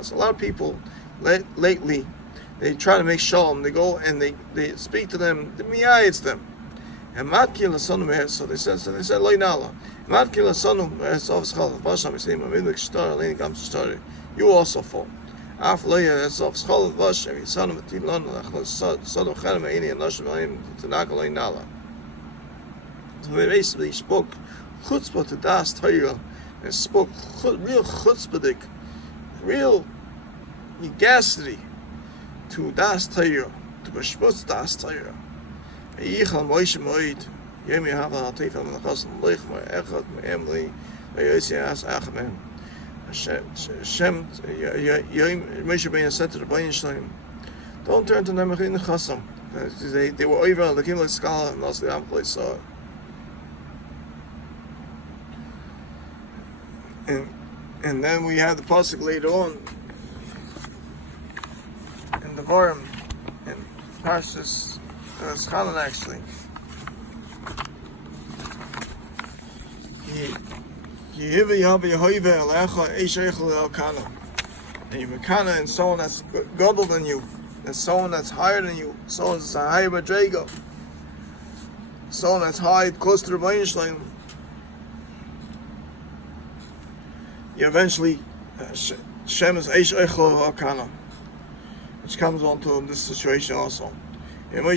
Because a lot of people lately, they try to make shalom. They go and they speak to them. They miyaitz them. And matkil asonu. So they said loy nala. Matkil asonu of schal vasham isim avidik shtar alin gam shtar. You also fall. Af loya of schal vasham isanu matilon lachol sadu chalem eini anoshim alim tanakal loy nala. So they basically spoke chutzpah to das Torah, and spoke real chutzpahdik, real negacity to das Torah, to beshmutz das Torah. Yichal Moshe Moed, Yemi Hava Hatifel Menachosam Lich Echad Me'emli Yosiyas Achamem. Hashem, Moshe Rabbeinu said to the Bayin Shalom, don't turn to them in the Chasam. They were over, they came like scholar, and also the Ampli saw it. And then we have the pasuk later on in the Varim, in Parshas Chanan actually. And you're Mekana and someone that's godder than you, and someone that's higher than you, someone that's a higher Madrega, someone that's high, close to the Bayin Shalom. You eventually, Shem is Eish Eichel V'Akana, which comes on to this situation also. You have a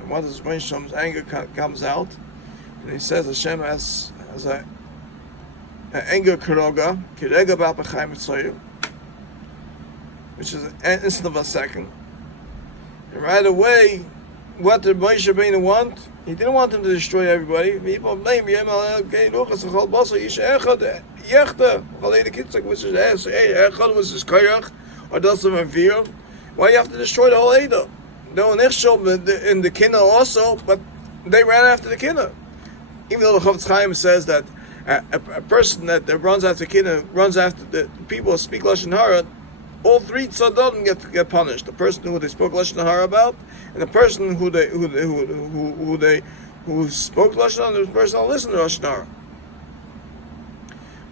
and what is when Hashem's anger comes out, and he says Hashem has an anger kiroga b'apa Chayim Tzoyu, which is an instant of a second. And right away, what did Moshe Rabbeinu want? He didn't want him to destroy everybody. People blame him. Which is Koyach, or doesn't reveal. Why you have to destroy the whole Eidah? They were in the Kinnah also, but they ran after the Kinnah. Even though the Chofetz Chaim says that a person that runs after Kinnah runs after the people who speak Lashon Hara, all three tzaddim get punished. The person who they spoke Lashon Hara about, and the person who spoke Lashon Hara, and the person who listened to Lashon Hara.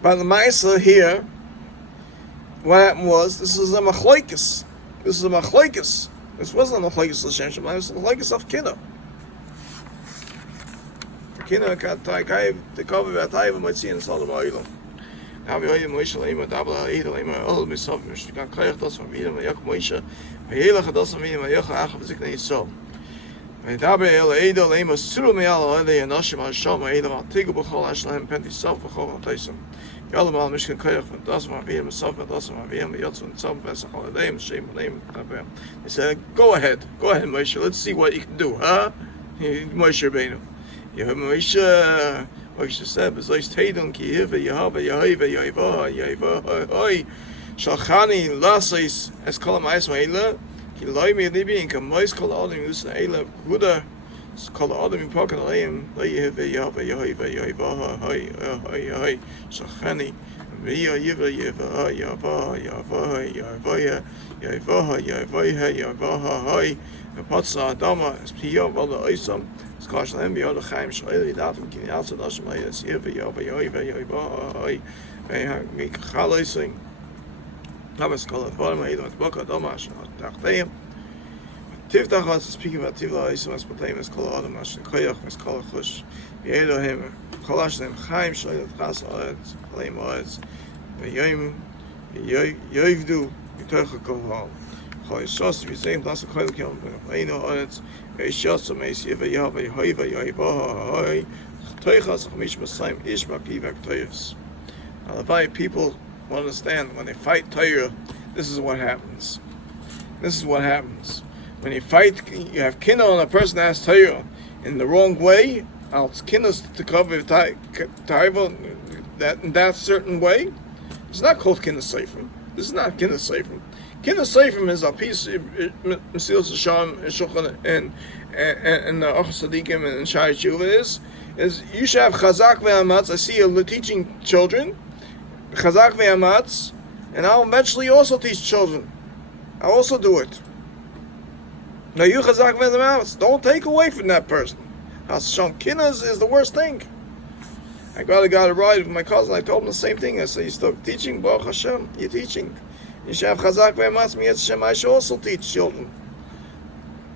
But the Ma'aseh here, what happened was, this is a machlokes. This wasn't a machlokes l'shem Shemayim, it was a machlokes of Kinnah. Kinnah got the cover of Atayv might see in Sodom Oilam. Now we hear Moshe Leima Dabla Eidel Leima all Misov Mishkan Kayach Das from Edom Yak Moshe Vayelach Das from Edom Yak Achav Ziknei Yisrael. Vaydaber El Eidel Leima Suru Me'al Alei Anoshim Hashom Eidel Atigu B'chol Ashlehem Penti Sof B'chol Ataysim. Yalam Al Mishkan Kayach from Das from Edom Misov Das from Edom Yotzun Tzom Pesach Haladeim Shem Leim Taber. He said, go ahead, Moshe, let's see what you can do, huh? Moshe Rabbeinu. Moshe said, "B'zois teidon ki hive Yehava Yehiva Yehiva Yehiva Hoi Shalchani Lasis Es Kol Ma'is Meila Ki Loi Mi Libi In Kamois Kol Adam Yusa Eila Huda Kol Adam Yipokan Aleim Lo Yehiva Yehava Yehiva Yehiva Hoi Hoi Hoi Shalchani V'Ya Yiva Yehiva Yehiva Yehiva Yehiva Yehiva Yehiva Yehiva Hoi V'Potza Adama Es Piyo V'Ala Oisam Skash Lam Bi Oda Chaim Shloili Datum Kini Alsa Dashim Leis Yehiva Yehiva Yehiva Yehiva Hoi Ve'Hamik Chaloising Havas Kol Advarim Ha'idam Et Boka Adama Asher Tachteim Tiftach Has speaking about Tivla Oisam Es Patayim Es Kol Adam Asher Koyach Es Kol Chush V'Yedohem Kol Asher Chaim Shloili Tchas Oetz Leim Oetz Ve'Yoim Yoivdu V'Tocha Kol Hal Chol Yishos V'Zeim Tlas Kol Kiyom V'Eino Oetz Ve'Yishos Meis Yehiva Yehiva Yehiva Yehiva Hoi Toichas Chamish Masayim Ish Makivak Toyos. Now the Vayik people will understand when they fight Torah, this is what happens. When you fight, you have Kinnah on a person that has Torah in the wrong way, als kinnas to cover taiva that in that certain way. It's not called kinnas seifrim. This is not kinnas seifrim. Kinnas seifrim is a piece Mesil Sham and Shulchan and the Achos Sadikim and Shai Tshuva is you should have chazak ve'amatz. I see you teaching children chazak ve'amatz, and I'll eventually also teach children. I'll also do it. Now you chazak ve'amatz. Don't take away from that person. Hashem kinnas is the worst thing. I got a ride with my cousin. I told him the same thing. I said, "You stop teaching, Baruch Hashem. You're teaching. You should have chazak ve'amatz. Mi'etz Hashem. I should also teach children."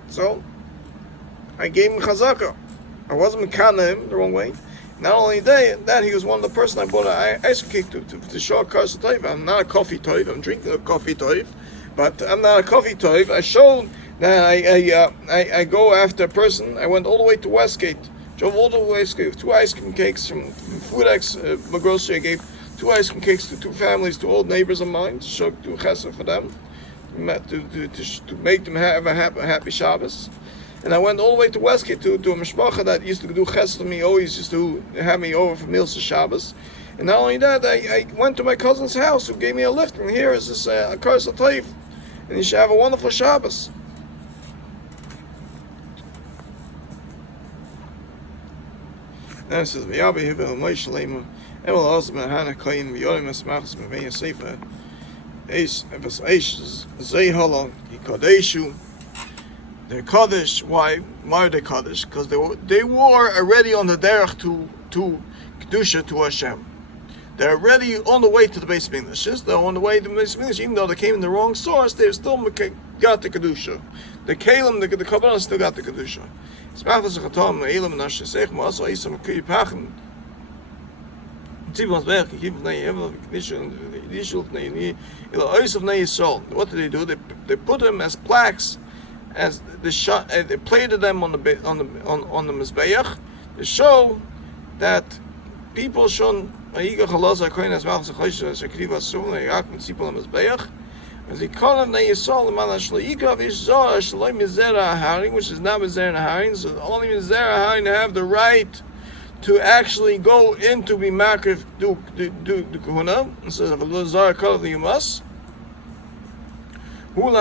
So I gave him chazaka. I wasn't mekana him the wrong way. Not only that, he was one of the person I bought an ice cream cake to show a curse toiv. I'm not a coffee toiv. I'm drinking a coffee toiv, but I'm not a coffee toiv. I showed that I go after a person. I went all the way to Westgate. Drove all the way to Westgate. 2 ice cream cakes from Foodex, my grocery. I gave 2 ice cream cakes to 2 families, to old neighbors of mine, to show do chesed for them, to make them have a happy Shabbos. And I went all the way to Westgate to a mishpacha that used to do chesed to me, always used to have me over for meals to Shabbos. And not only that, I went to my cousin's house who gave me a lift, and here is this curse of Taif, and you should have a wonderful Shabbos. Then it says, "V'yabi hivel Moshe leimu, Emel Osman Hana Kain v'yorim esmachs b'mei Sefer, Eis Eves Eis Zei Halon Yikodeshu." They're Kaddish. Why are they Kaddish? Because they were already on the derech to Kedusha, to Hashem. They're already on the way to the base of English. They're on the way to the base of English. Even though they came in the wrong source, they've still got the Kedusha. The Kalim, the Kabbalah, still got the Kedusha. Smachtas Chatam, Elam Nashesech, Maso Isam Kiyipachim. Tzibos Bech, Kiyipnei Evel, Kedusha, Kedusha, Ila Ois of Nei Yisrael. What did they do? They put them as plaques. As they plated them on the mizbeach to show that people shouldn't. As he called them Nei Yisrael, which is not Mizera Harin, so only Mizera Harin have the right to actually go in to be makriv do kahuna. It says if a Lazar called you must. It's one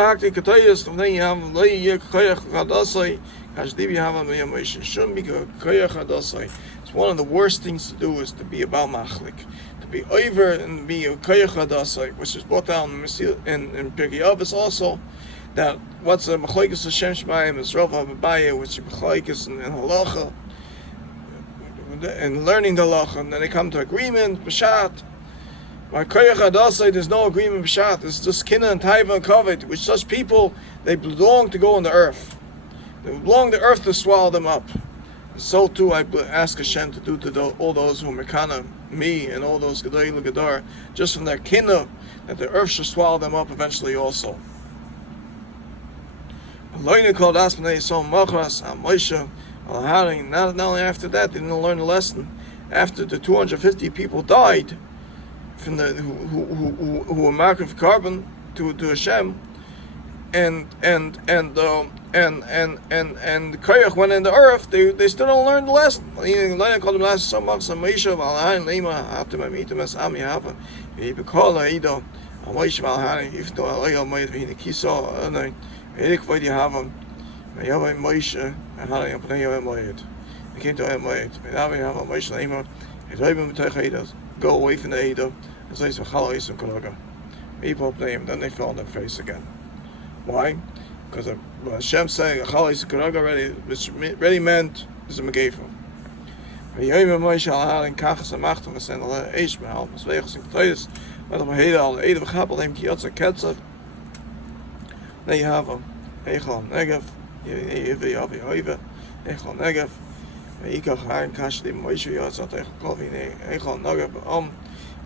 of the worst things to do is to be about machlik, to be over and be a koyach hadasai, which is brought down in Pirkei Avos also. That what's a machlokes Hashem Shemaim is Rav Abaya, which is machlokes in halacha, and learning the halacha, and then they come to agreement b'shat. By koyach hadasai, there's no agreement b'shat. It's just kinna and taiva and kavod, which such people, they belong to go on the earth. They belong to the earth to swallow them up. And so too, I ask Hashem to do to all those who are mekana, me and all those gedai l'gadar, just from their kinna, that the earth should swallow them up eventually also. Not only after that, they didn't learn the lesson. After the 250 people died, from the who were marked for carbon to Hashem, and the koyach went in the earth. They still don't learn the lesson. Even though go away from the Eidah, and say people play him, then they fell on their face again. Why? Because Hashem saying already meant is a megefa. There you have him. Eichel Negev, Eichel Negev. Ikach Harin Kashli Moshe Yotzat Eichel Negev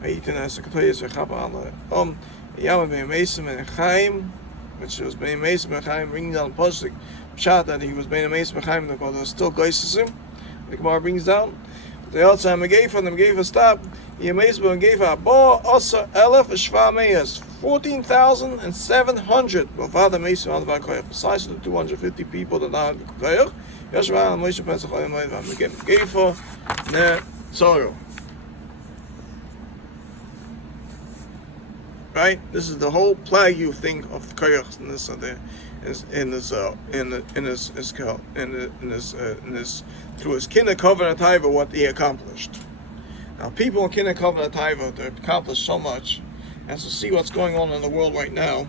Eitin as a Katoyes Vechapa Yama Ben Mason and Chaim, which was Ben Mason and Chaim, bringing down Posik Pshat that he was Ben Mason and Chaim, because there was still Geisesim. The Gemara brings down. They also gave for them, gave a stop. He amazed and gave a Bo Osa Elef Shva Meyas 14,700. But Father Mason on the Bakoyach, besides the 250 people that are Koyach, Yashva Moshe Pesach Olamay V'Megem Gefa Netzoro. Right? This is the whole plague you think of Koyach in this through his Kinna Covenant Taiva, what he accomplished. Now, people in Kinna Covenant Taiva, they accomplished so much, and to see what's going on in the world right now.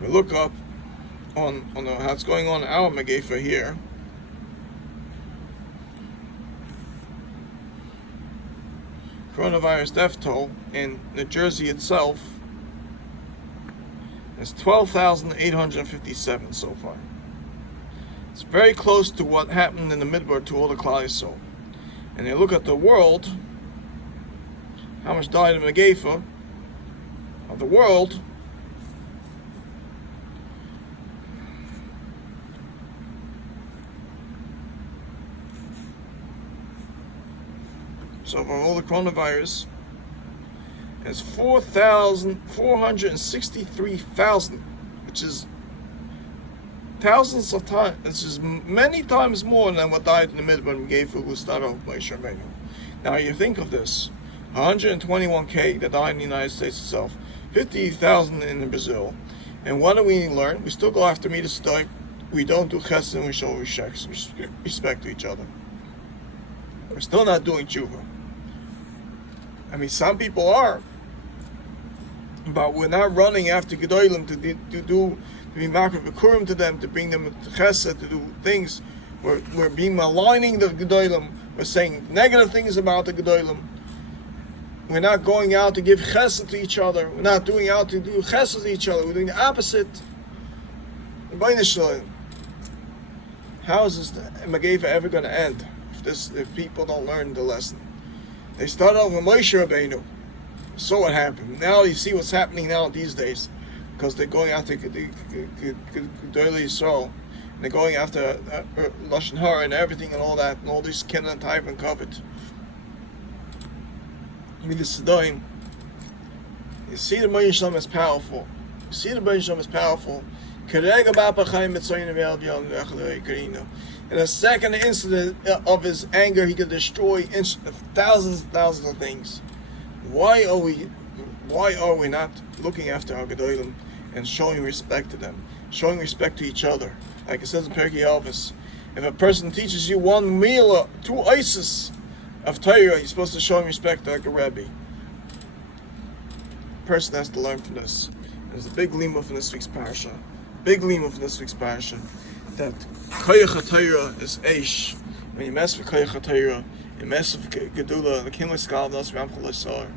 We look up on how it's going on in our Megefa here. Coronavirus death toll in New Jersey itself is 12,857 so far. It's very close to what happened in the Midbar to all the Klal Yisrael. And you look at the world, how much died in Megefa of the world. So for all the coronavirus, it's 463,000, which is thousands of times. It's just many times more than what died in the Midbar when we gave who started off Moshe Rabbeinu. Now you think of this: 121K that died in the United States itself, 50,000 in Brazil, and what do we learn? We still go after Midas Stoi. We don't do chesed, and we show respect to each other. We're still not doing tshuva. I mean, some people are, but we're not running after Gedolim to be makar bikurim to them, to bring them to chesed, to do things. We're being maligning the Gedolim. We're saying negative things about the Gedolim. We're not going out to give chesed to each other. We're not doing out to do chesed to each other. We're doing the opposite. How is this Megefa ever going to end if people don't learn the lesson? They started off with Moshe Rabbeinu. So what happened? Now you see what's happening now these days, because they're going after Gedolei Yisrael, and they're going after Lashon Hara and everything and all that, and all these Kenan type and covet. I mean, this is doing. You see the Moshe Shalom is powerful. You see the Moshe Shalom is powerful. In a second incident of his anger, he could destroy thousands and thousands of things. Why are we not looking after our Gedolim and showing respect to them, showing respect to each other? Like it says in Perkei Avos, if a person teaches you one meal, 2 ices of Torah, you're supposed to show him respect like a Rebbe. A person has to learn from this. There's a big lima from this week's parasha. Big lima from this week's parasha. That Koyach HaTorah is Eish. When you mess with Koyach HaTorah, you mess with Gedula, the King of Skal, that's Ram Chalasar,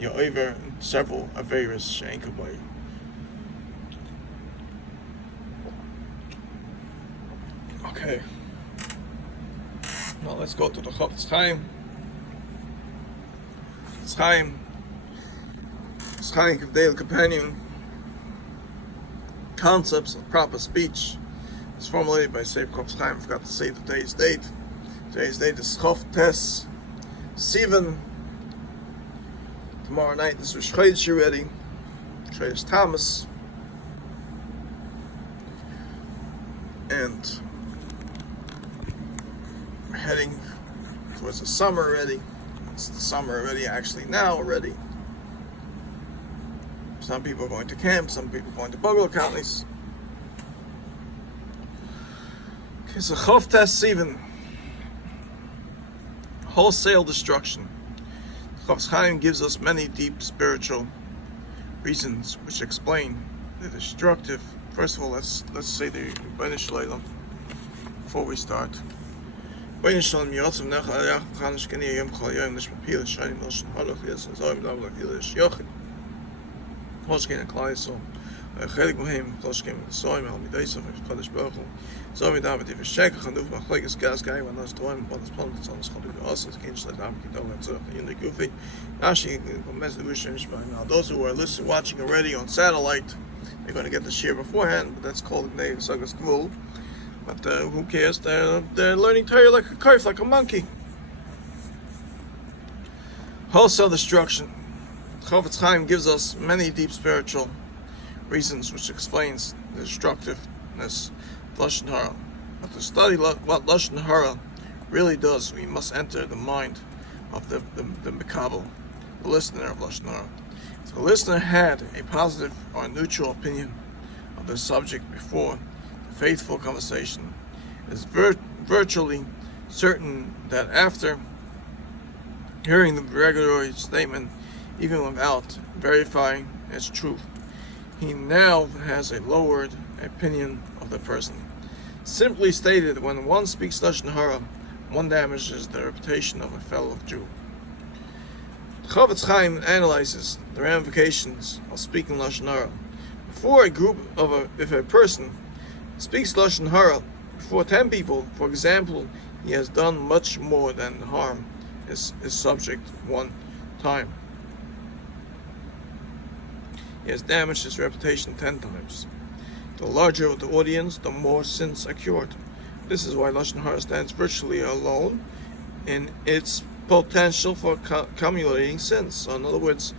you're over several Averas, Shein Kabay. Okay. Now let's go to the Chaim. Chaim Daily Companion. Concepts of proper speech. It's formulated by Seif Chaim. I forgot to say today's date. Today's date is Chof Tes Sivan. Tomorrow night is Rosh Chodesh already. Chodesh Thomas. And we're heading towards the summer already. It's the summer already, actually now already. Some people are going to camp, some people are going to Bogor counties. Okay, so Chof Tes Sivan. Wholesale destruction. Chaim gives us many deep spiritual reasons which explain the destructive. First of all, let's say the Rebbeinu Shalom before we start. Rebbeinu Shalom Yotzav Necha Aliyach B'Chanish Keni Yom Chol Yom Nishma Pil Shayim Loshen Halach Yisrael Zoyim Dav Lach Yidish Yochid Hoshkein Klal Yisrael Chelik Mohem Hoshkein Zoyim Al Midaysav Chodesh Baruch Hu Zoyim Dav Tiv Shekach Hanuf Machlekes Gas Gai Vanas Toim Vanas Planet Zanas Chodesh Osas Kin Shleit Am Kitov Tzach Yin Gufi Nashi Mes Levushim Shmaim. Now those who are listening, watching already on satellite, they're going to get the share beforehand, but that's called the name Sagas Gvul. But who cares? They're learning Torah like a kaif, like a monkey. Wholesale destruction. Chofetz Chaim gives us many deep spiritual reasons which explains the destructiveness of Lashon Hara. But to study what Lashon Hara really does, we must enter the mind of the Mekabel, the listener of Lashon Hara. If the listener had a positive or neutral opinion of the subject before the faithful conversation, it is virtually certain that after hearing the regulatory statement, even without verifying its truth, he now has a lowered opinion of the person. Simply stated, when one speaks Lashon Hara, one damages the reputation of a fellow Jew. Chaim analyzes the ramifications of speaking Lashon Hara. If a person speaks Lashon Hara before 10 people, for example, he has done much more than harm his subject one time. He has damaged his reputation 10 times. The larger the audience, the more sins are cured. This is why Lashon Hara stands virtually alone in its potential for accumulating sins. So in other words,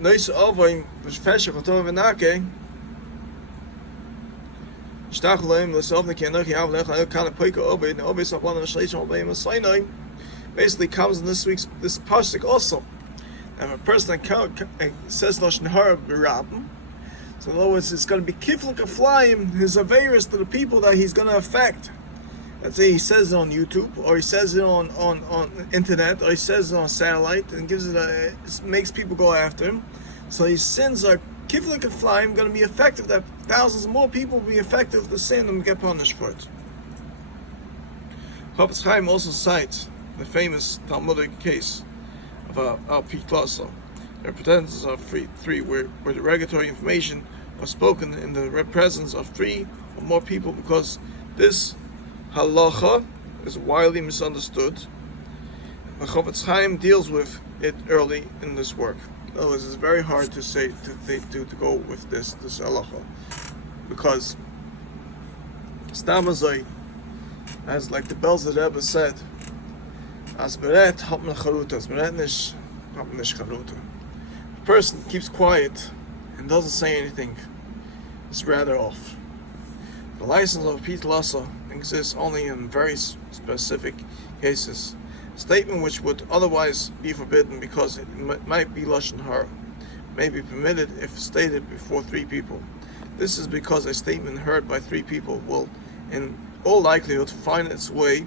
basically comes in this pasuk also. If a person says Lashon Hara b'rabim, so in other words, it's going to be kiflik aflayim, his averis to the people that he's going to affect. Let's say he says it on YouTube, or he says it on internet, or he says it on satellite, and it makes people go after him. So his sins are kiflik aflayim, going to be effective. That thousands more people will be effective with the sin and get punished for it. Chaim also cites the famous Talmudic case of Al-Piklasa, the representatives of three, where the regulatory information was spoken in the presence of 3 or more people, because this halacha is widely misunderstood. The Chaim deals with it early in this work. In other words, it's very hard to go with this halacha, because Stamazai, as like the Belzer Rebbe said, Asmeret hat man charuta, asmeret nish hat man nish charuta. The person keeps quiet and doesn't say anything, it's rather off. The license of Pit Lassa exists only in very specific cases. A statement which would otherwise be forbidden because it might be Lashon Hara may be permitted if stated before 3 people. This is because a statement heard by 3 people will, in all likelihood, find its way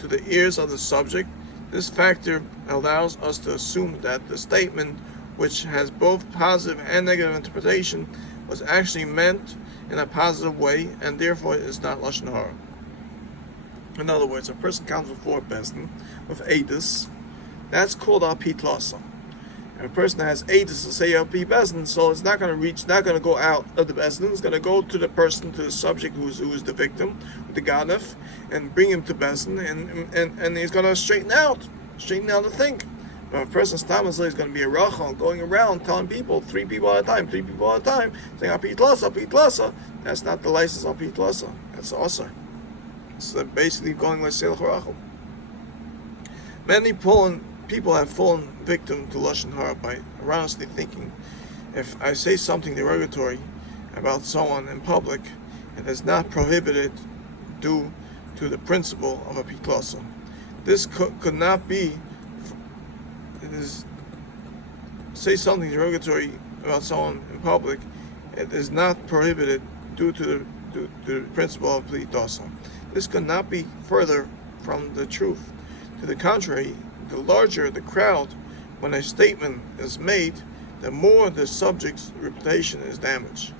to the ears of the subject. This factor allows us to assume that the statement, which has both positive and negative interpretation, was actually meant in a positive way, and therefore is not Lashon Hara. In other words, a person comes before Bezdin with Eidus, that's called Al-Pit Lasa. If a person has Eidus to say Al-Pit Bezdin, so it's not going to go out of the Bezdin, it's going to go to the person, to the subject who is the victim, the Ganef, and bring him to Bezdin, and he's going to straighten out the thing. But if a person's Tamazli is going to be a Rachel, going around telling people, 3 people at a time, saying Al-Pit Lasa, that's not the license of Al-Pit Lasa, that's Asar. So basically going like Selach Rachel. Many people have fallen victim to Lashon Hara by erroneously thinking, if I say something derogatory about someone in public, it is not prohibited due to the principle of a piklasa. This could not be. Say something derogatory about someone in public, it is not prohibited due to the principle of piklasa. This could not be further from the truth. To the contrary, the larger the crowd when a statement is made, the more the subject's reputation is damaged,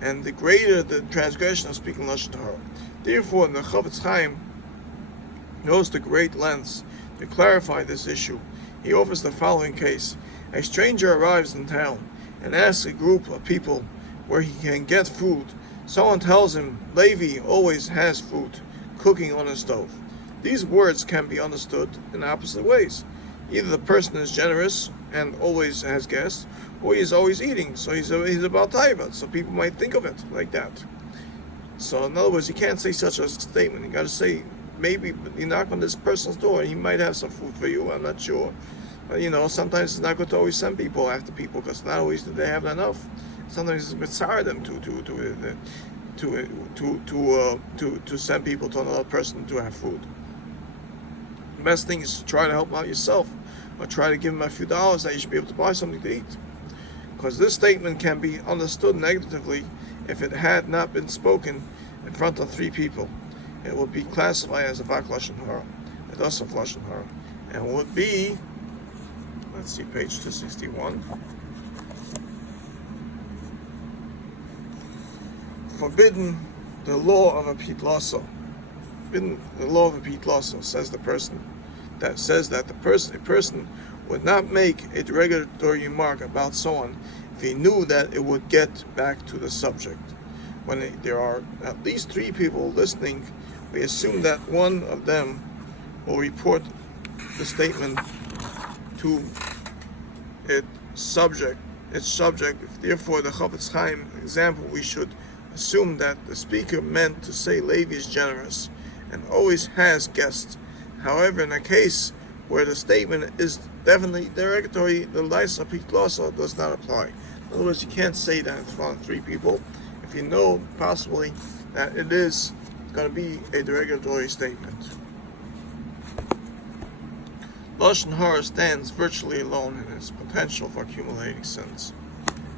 and the greater the transgression of speaking Lashon Hara. Therefore, the Chaim goes to great lengths to clarify this issue. He offers the following case. A stranger arrives in town and asks a group of people where he can get food. Someone tells him Levi always has food cooking on his stove. These words can be understood in opposite ways. Either the person is generous and always has guests, or he is always eating, so he's about taiva. So people might think of it like that. So in other words, you can't say such a statement. You got to say, maybe you knock on this person's door and he might have some food for you, I'm not sure. But sometimes it's not good to always send people after people, because not always do they have enough. sometimes it's mitzvah them to send people to another person to have food. The best thing is to try to help out yourself, or try to give them a few dollars that you should be able to buy something to eat. Because this statement can be understood negatively if it had not been spoken in front of 3 people. It would be classified as a vak lashon hara, a dasaf lashon hara, and would be, let's see, page 261. Forbidden the law of a pitlasa. Forbidden the law of a pitlasa, says the person. That says that a person would not make a derogatory remark about someone if he knew that it would get back to the subject. When there are at least 3 people listening, we assume that one of them will report the statement to its subject. Therefore, the Chofetz Chaim example, we should assume that the speaker meant to say Levi is generous and always has guests. However, in a case where the statement is definitely derogatory, the Laisa Pitlasa does not apply. In other words, you can't say that in front of 3 people if you know possibly that it is going to be a derogatory statement. Lashon hara stands virtually alone in its potential for accumulating sins.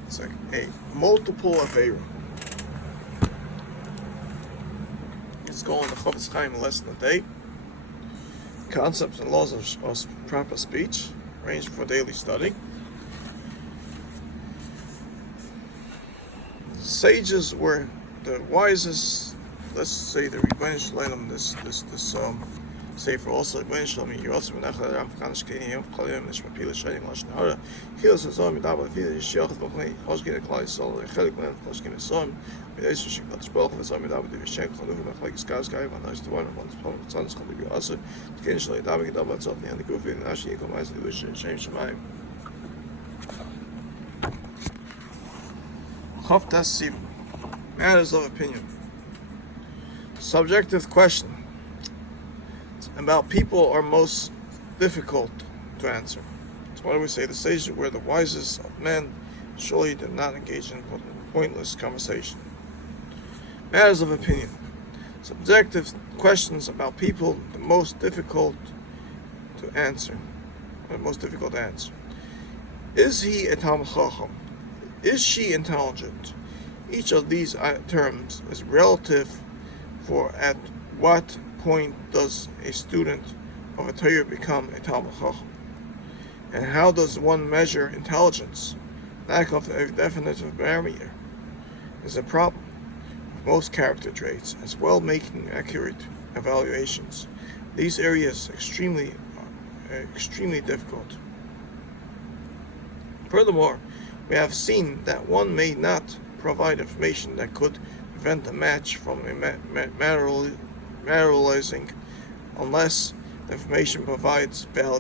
It's like a multiple avera. Let's go on the Chofetz Chaim lesson a day. Concepts and laws of proper speech, arranged for daily study. Sages were the wisest. Let's say the Rebbeinu Shalom, this Sefer also Rebbeinu Shalom, Yerotz Menachal Ram Kanish Kiyam Chalim Nishmapil Shayim Lashon Hara Chil Sazom Midaba Vida Yishiach B'Chnei Hoshkin Klal Yisrael Chelik Men Hoshkin Yisrael B'Yis Shikvat Shbach V'Zom Midaba Divishen Chaluv Mechlek Skaz Gayim Anash Tuvan Mons Pom Tzanus Chaluv Yasser Tkin Shalei Daba Gidaba Tzot Nian Gufi Nashi Yikom Ma'is Livish Shem Shemayim. Choftas Siv, matters of opinion. Subjective question about people are most difficult to answer. So what do we say? The sages were the wisest of men, surely did not engage in pointless conversation. Matters of opinion. Subjective questions about people, the most difficult to answer. Is he a Talmid Chacham? Is she intelligent? Each of these terms is relative for at what point does a student of a Torah become a Talmid Chacham? And how does one measure intelligence? Lack of a definitive parameter is a problem with most character traits, as well making accurate evaluations. These areas extremely difficult. Furthermore, we have seen that one may not provide information that could prevent a match from materializing unless the information provides valid